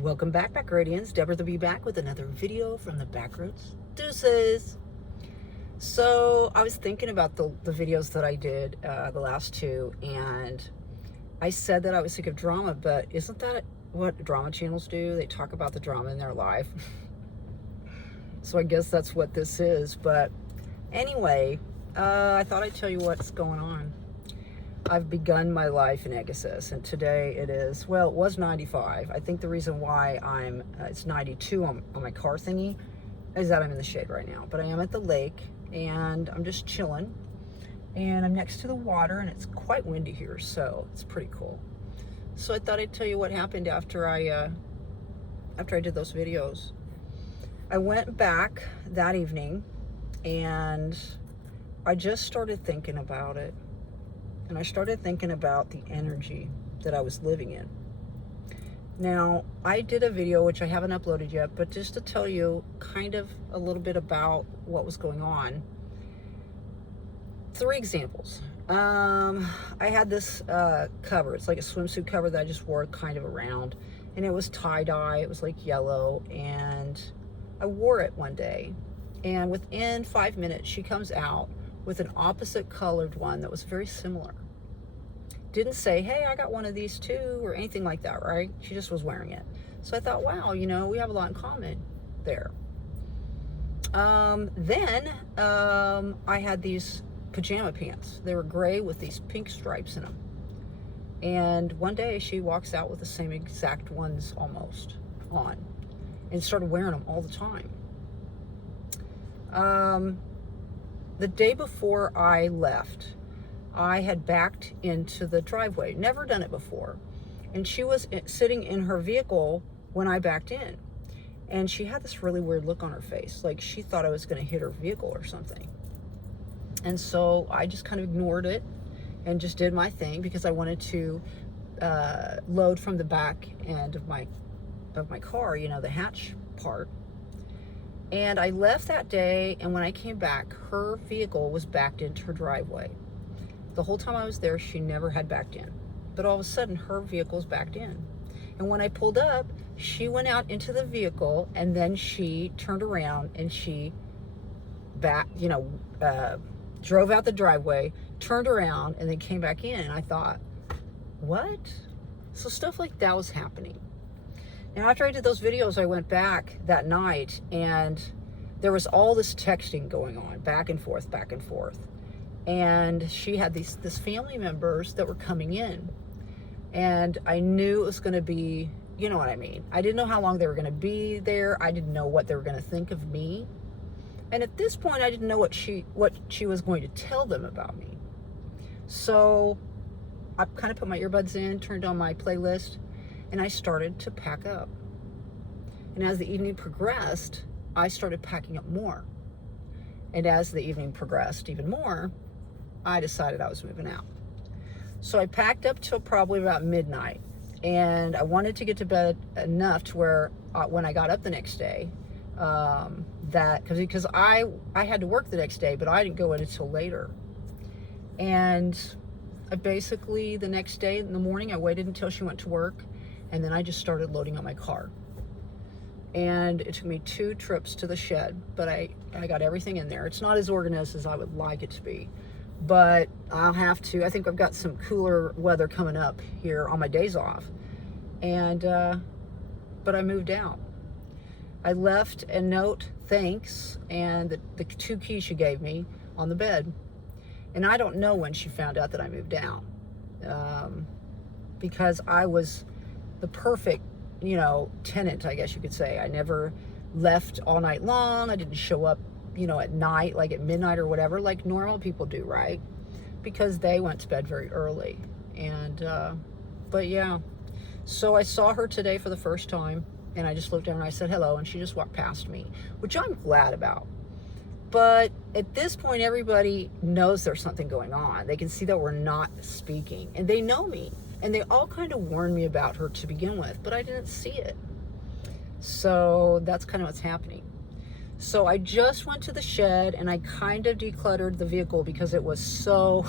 Welcome back, Backradians. Deborah will be back with another video from the Backroads. Deuces. So I was thinking about the videos that I did, the last two, and I said that I was sick of drama, but isn't that what drama channels do? They talk about the drama in their life. So I guess that's what this is. But anyway, I thought I'd tell you what's going on. I've begun my life in Agassiz, and today it is, well, it was 95. I think the reason why it's 92 on my car thingy is that I'm in the shade right now. But I am at the lake, and I'm just chilling, and I'm next to the water, and it's quite windy here, so it's pretty cool. So I thought I'd tell you what happened after I did those videos. I went back that evening, and I just started thinking about it. And I started thinking about the energy that I was living in. Now, I did a video, which I haven't uploaded yet, but just to tell you kind of a little bit about what was going on. 3 examples. I had this cover. It's like a swimsuit cover that I just wore kind of around. And it was tie-dye. It was like yellow. And I wore it one day. And within 5 minutes, she comes out with an opposite colored one that was very similar. Didn't say, hey, I got one of these too, or anything like that, right? She just was wearing it. So I thought, wow, we have a lot in common there. Then I had these pajama pants. They were gray with these pink stripes in them. And one day she walks out with the same exact ones almost on and started wearing them all the time. The day before I left, I had backed into the driveway. Never done it before. And she was sitting in her vehicle when I backed in. And she had this really weird look on her face, like she thought I was going to hit her vehicle or something. And so I just kind of ignored it and just did my thing because I wanted to load from the back end of my car, the hatch part. And I left that day, and when I came back, her vehicle was backed into her driveway. The whole time I was there, she never had backed in. But all of a sudden, her vehicle's backed in. And when I pulled up, she went out into the vehicle, and then she turned around, and she drove out the driveway, turned around, and then came back in. And I thought, what? So stuff like that was happening. Now, after I did those videos, I went back that night, and there was all this texting going on, back and forth, back and forth. And she had this family members that were coming in, and I knew it was going to be, you know what I mean. I didn't know how long they were going to be there. I didn't know what they were going to think of me. And at this point, I didn't know what she was going to tell them about me. So I kind of put my earbuds in, turned on my playlist, and I started to pack up. And as the evening progressed, I started packing up more. And as the evening progressed even more, I decided I was moving out. So I packed up till probably about midnight. And I wanted to get to bed enough to where when I got up the next day, because I had to work the next day, but I didn't go in until later. And I basically, the next day in the morning, I waited until she went to work. And then I just started loading up my car. And it took me 2 trips to the shed, but I got everything in there. It's not as organized as I would like it to be, but I'll have to. I think I've got some cooler weather coming up here on my days off. And, but I moved out. I left a note, thanks, and the 2 keys she gave me on the bed. And I don't know when she found out that I moved out, because I was the perfect, tenant, I guess you could say. I never left all night long. I didn't show up, at night, like at midnight or whatever, like normal people do, right? Because they went to bed very early. And, but yeah. So I saw her today for the first time, and I just looked at her and I said hello, and she just walked past me, which I'm glad about. But at this point, everybody knows there's something going on. They can see that we're not speaking, and they know me. And they all kind of warned me about her to begin with, but I didn't see it. So that's kind of what's happening. So I just went to the shed, and I kind of decluttered the vehicle because it was so,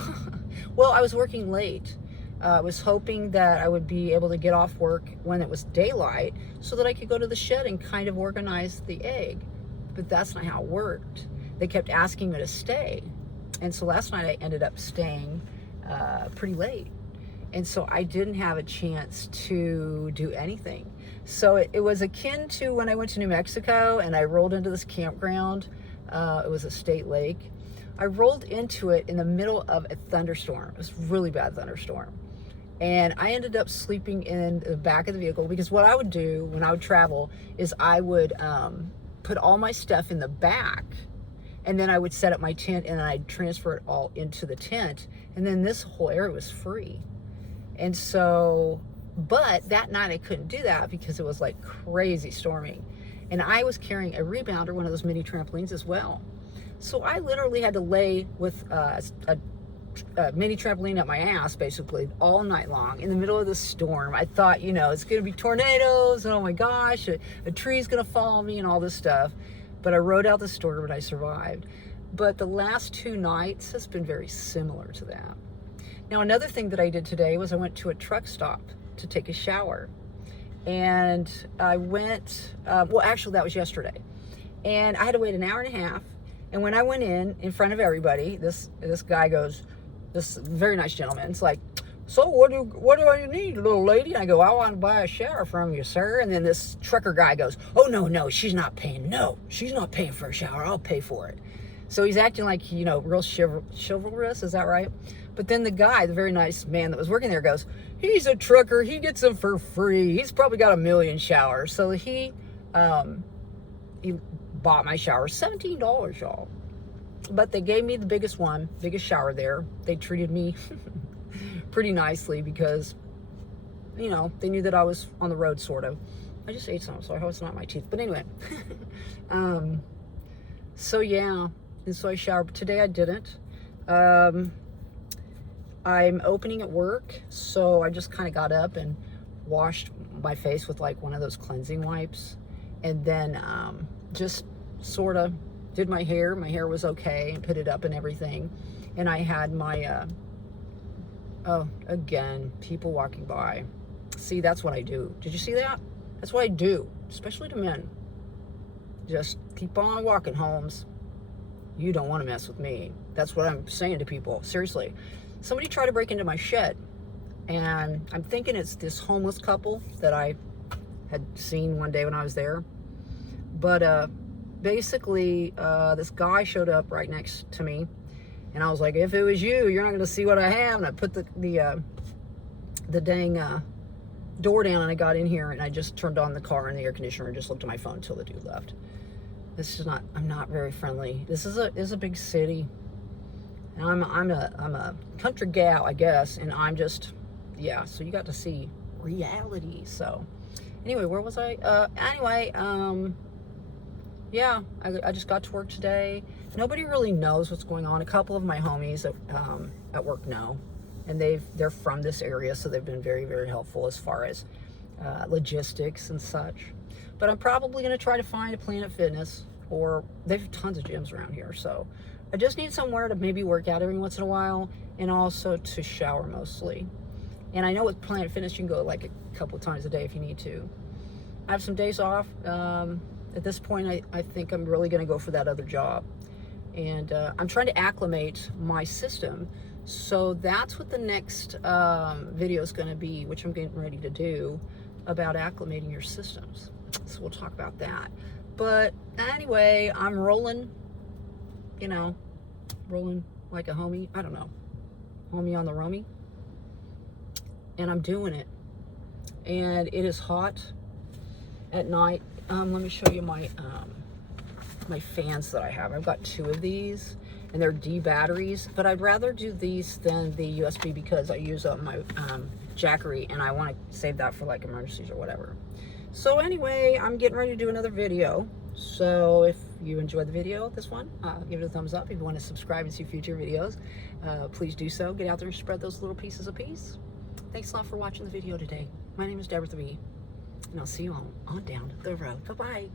well, I was working late. I was hoping that I would be able to get off work when it was daylight so that I could go to the shed and kind of organize the egg. But that's not how it worked. They kept asking me to stay. And so last night I ended up staying pretty late. And so I didn't have a chance to do anything. So it was akin to when I went to New Mexico and I rolled into this campground. It was a state lake. I rolled into it in the middle of a thunderstorm. It was a really bad thunderstorm. And I ended up sleeping in the back of the vehicle because what I would do when I would travel is I would put all my stuff in the back, and then I would set up my tent and I'd transfer it all into the tent. And then this whole area was free. And so, but that night I couldn't do that because it was like crazy storming. And I was carrying a rebounder, one of those mini trampolines as well. So I literally had to lay with a mini trampoline up my ass basically all night long in the middle of the storm. I thought, you know, it's going to be tornadoes and oh my gosh, a tree's going to fall on me and all this stuff. But I rode out the storm and I survived. But the last 2 nights has been very similar to that. Now, another thing that I did today was I went to a truck stop to take a shower. And I went, well, actually that was yesterday. And I had to wait an hour and a half. And when I went in front of everybody, this guy goes, this very nice gentleman, it's like, so what do you need, little lady? And I go, I want to buy a shower from you, sir. And then this trucker guy goes, oh, no, she's not paying. No, she's not paying for a shower. I'll pay for it. So he's acting like, you know, real chivalrous. Is that right? But then the guy, the very nice man that was working there goes, he's a trucker. He gets them for free. He's probably got 1 million showers. So he bought my shower, $17, y'all. But they gave me the biggest shower there. They treated me pretty nicely because, you know, they knew that I was on the road, sort of. I just ate some, so I hope it's not my teeth. But anyway, so yeah, and so I showered. But today I didn't. I'm opening at work, so I just kind of got up and washed my face with like one of those cleansing wipes, and then just sort of did my hair. My hair was okay, and put it up and everything. And I had my oh, again, people walking by. See, that's what I do. Did you see that? That's what I do, especially to men. Just keep on walking, Holmes. You don't want to mess with me. That's what I'm saying to people. Seriously. Somebody tried to break into my shed, and I'm thinking it's this homeless couple that I had seen one day when I was there. But basically, this guy showed up right next to me, and I was like, if it was you, you're not going to see what I have. And I put the dang door down, and I got in here, and I just turned on the car and the air conditioner and just looked at my phone until the dude left. I'm not very friendly. This is a big city. And I'm a country gal, I guess, and I'm just, yeah, so you got to see reality. So anyway, where was I? Yeah, I just got to work today. Nobody really knows what's going on. A couple of my homies at work know, and they're from this area, so they've been very, very helpful as far as logistics and such. But I'm probably going to try to find a Planet Fitness, or they have tons of gyms around here, so I just need somewhere to maybe work out every once in a while, and also to shower mostly. And I know with Planet Fitness you can go like a couple of times a day if you need to. I have some days off. At this point, I think I'm really going to go for that other job. And I'm trying to acclimate my system. So that's what the next video is going to be, which I'm getting ready to do, about acclimating your systems. So we'll talk about that. But anyway, I'm rolling, you know, rolling like a homie. I don't know. Homie on the roamie. And I'm doing it. And it is hot at night. Let me show you my my fans that I have. I've got 2 of these, and they're D batteries, but I'd rather do these than the USB because I use up my Jackery, and I want to save that for like emergencies or whatever. So anyway, I'm getting ready to do another video. So if you enjoyed the video, this one, give it a thumbs up. If you want to subscribe and see future videos, please do so. Get out there and spread those little pieces of peace. Thanks a lot for watching the video today. My name is Deborah the Bee, and I'll see you on down the road. Bye-bye.